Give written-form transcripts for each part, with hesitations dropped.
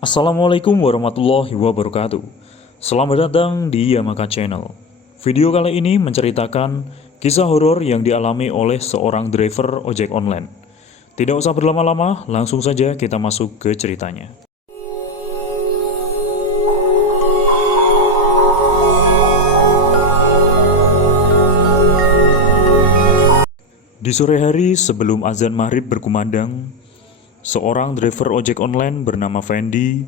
Assalamualaikum warahmatullahi wabarakatuh. Selamat datang di Yamaka Channel. Video kali ini menceritakan kisah horor yang dialami oleh seorang driver ojek online. Tidak usah berlama-lama, langsung saja kita masuk ke ceritanya. Di sore hari sebelum azan maghrib berkumandang, seorang driver ojek online bernama Fendi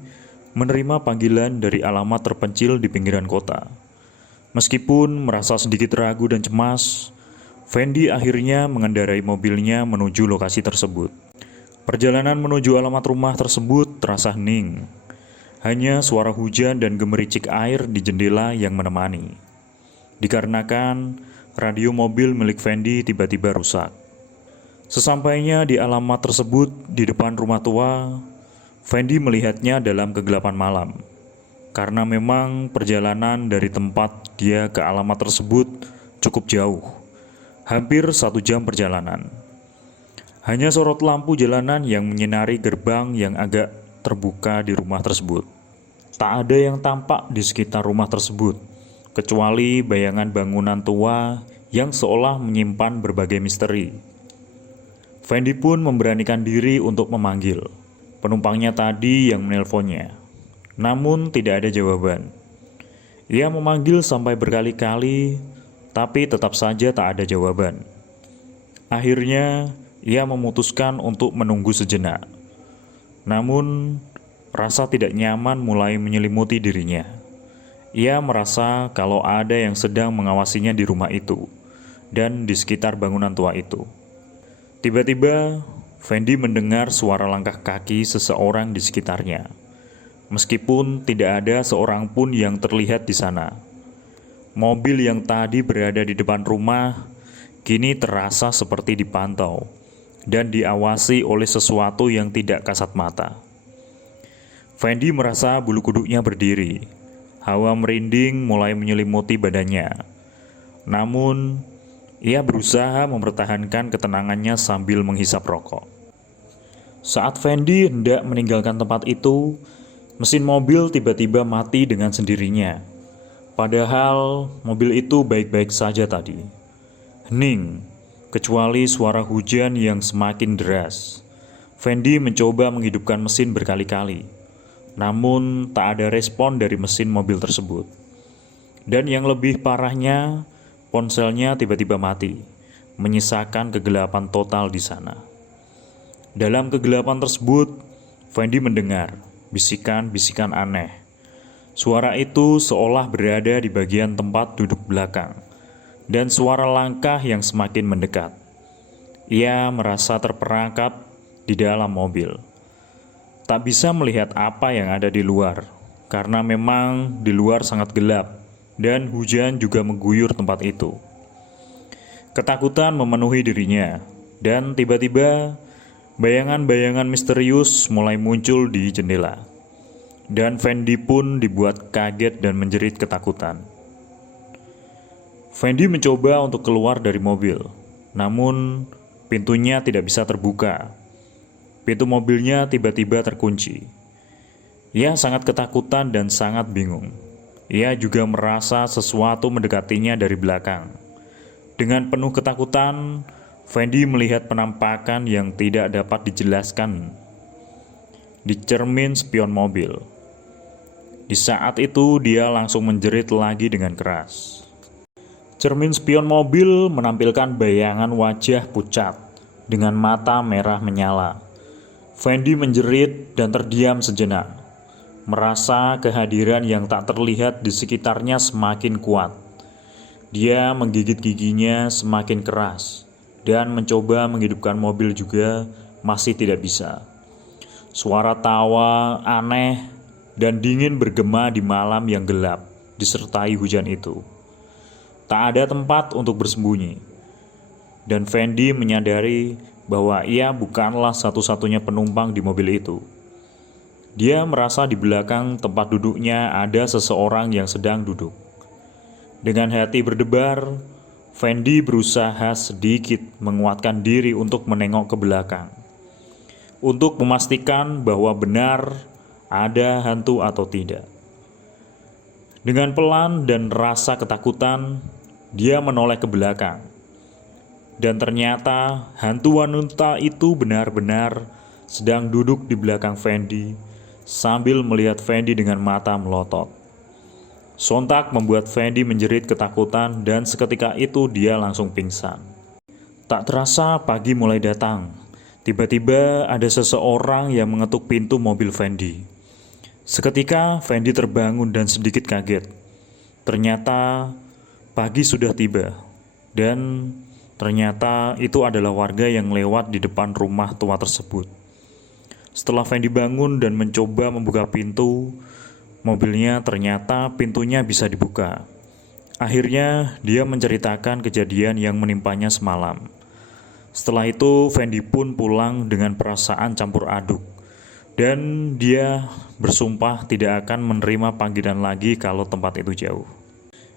menerima panggilan dari alamat terpencil di pinggiran kota. Meskipun merasa sedikit ragu dan cemas, Fendi akhirnya mengendarai mobilnya menuju lokasi tersebut. Perjalanan menuju alamat rumah tersebut terasa hening. Hanya suara hujan dan gemericik air di jendela yang menemani. Dikarenakan radio mobil milik Fendi tiba-tiba rusak. Sesampainya di alamat tersebut di depan rumah tua, Fendi melihatnya dalam kegelapan malam. Karena memang perjalanan dari tempat dia ke alamat tersebut cukup jauh, hampir 1 jam perjalanan. Hanya sorot lampu jalanan yang menyinari gerbang yang agak terbuka di rumah tersebut. Tak ada yang tampak di sekitar rumah tersebut, kecuali bayangan bangunan tua yang seolah menyimpan berbagai misteri. Fendi pun memberanikan diri untuk memanggil penumpangnya tadi yang menelponnya. Namun tidak ada jawaban. Ia memanggil sampai berkali-kali, tapi tetap saja tak ada jawaban. Akhirnya, ia memutuskan untuk menunggu sejenak. Namun, rasa tidak nyaman mulai menyelimuti dirinya. Ia merasa kalau ada yang sedang mengawasinya di rumah itu dan di sekitar bangunan tua itu. Tiba-tiba, Fendi mendengar suara langkah kaki seseorang di sekitarnya. Meskipun tidak ada seorang pun yang terlihat di sana. Mobil yang tadi berada di depan rumah kini terasa seperti dipantau dan diawasi oleh sesuatu yang tidak kasat mata. Fendi merasa bulu kuduknya berdiri. Hawa merinding mulai menyelimuti badannya. Namun, ia berusaha mempertahankan ketenangannya sambil menghisap rokok. Saat Fendi hendak meninggalkan tempat itu, mesin mobil tiba-tiba mati dengan sendirinya. Padahal mobil itu baik-baik saja tadi. Hening, kecuali suara hujan yang semakin deras. Fendi mencoba menghidupkan mesin berkali-kali. Namun tak ada respon dari mesin mobil tersebut. Dan yang lebih parahnya, ponselnya tiba-tiba mati, menyisakan kegelapan total di sana. Dalam kegelapan tersebut, Fendi mendengar bisikan-bisikan aneh. Suara itu seolah berada di bagian tempat duduk belakang, dan suara langkah yang semakin mendekat. Ia merasa terperangkap di dalam mobil. Tak bisa melihat apa yang ada di luar, karena memang di luar sangat gelap dan hujan juga mengguyur tempat itu. Ketakutan memenuhi dirinya, dan tiba-tiba bayangan-bayangan misterius mulai muncul di jendela. Dan Fendi pun dibuat kaget dan menjerit ketakutan. Fendi mencoba untuk keluar dari mobil, namun pintunya tidak bisa terbuka. Pintu mobilnya tiba-tiba terkunci. Ia sangat ketakutan dan sangat bingung. Ia juga merasa sesuatu mendekatinya dari belakang. Dengan penuh ketakutan, Fendi melihat penampakan yang tidak dapat dijelaskan di cermin spion mobil. Di saat itu, dia langsung menjerit lagi dengan keras. Cermin spion mobil menampilkan bayangan wajah pucat dengan mata merah menyala. Fendi menjerit dan terdiam sejenak, merasa kehadiran yang tak terlihat di sekitarnya semakin kuat. Dia menggigit giginya semakin keras dan mencoba menghidupkan mobil juga masih tidak bisa. Suara tawa aneh dan dingin bergema di malam yang gelap disertai hujan itu. Tak ada tempat untuk bersembunyi. Dan Fendi menyadari bahwa ia bukanlah satu-satunya penumpang di mobil itu. Dia merasa di belakang tempat duduknya ada seseorang yang sedang duduk. Dengan hati berdebar, Fendi berusaha sedikit menguatkan diri untuk menengok ke belakang. Untuk memastikan bahwa benar ada hantu atau tidak. Dengan pelan dan rasa ketakutan, dia menoleh ke belakang. Dan ternyata hantu wanita itu benar-benar sedang duduk di belakang Fendi sambil melihat Fendi dengan mata melotot. Sontak membuat Fendi menjerit ketakutan dan seketika itu dia langsung pingsan. Tak terasa pagi mulai datang. Tiba-tiba ada seseorang yang mengetuk pintu mobil Fendi. Seketika Fendi terbangun dan sedikit kaget. Ternyata pagi sudah tiba. Dan ternyata itu adalah warga yang lewat di depan rumah tua tersebut. Setelah Fendi bangun dan mencoba membuka pintu mobilnya, ternyata pintunya bisa dibuka. Akhirnya dia menceritakan kejadian yang menimpanya semalam. Setelah itu Fendi pun pulang dengan perasaan campur aduk. Dan dia bersumpah tidak akan menerima panggilan lagi kalau tempat itu jauh.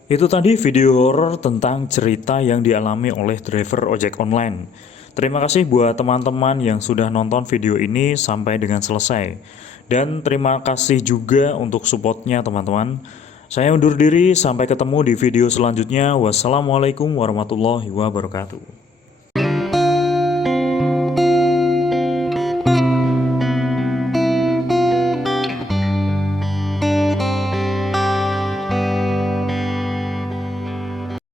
Itu tadi video horor tentang cerita yang dialami oleh driver ojek online. Terima kasih buat teman-teman yang sudah nonton video ini sampai dengan selesai. Dan terima kasih juga untuk supportnya teman-teman. Saya undur diri, sampai ketemu di video selanjutnya. Wassalamualaikum warahmatullahi wabarakatuh.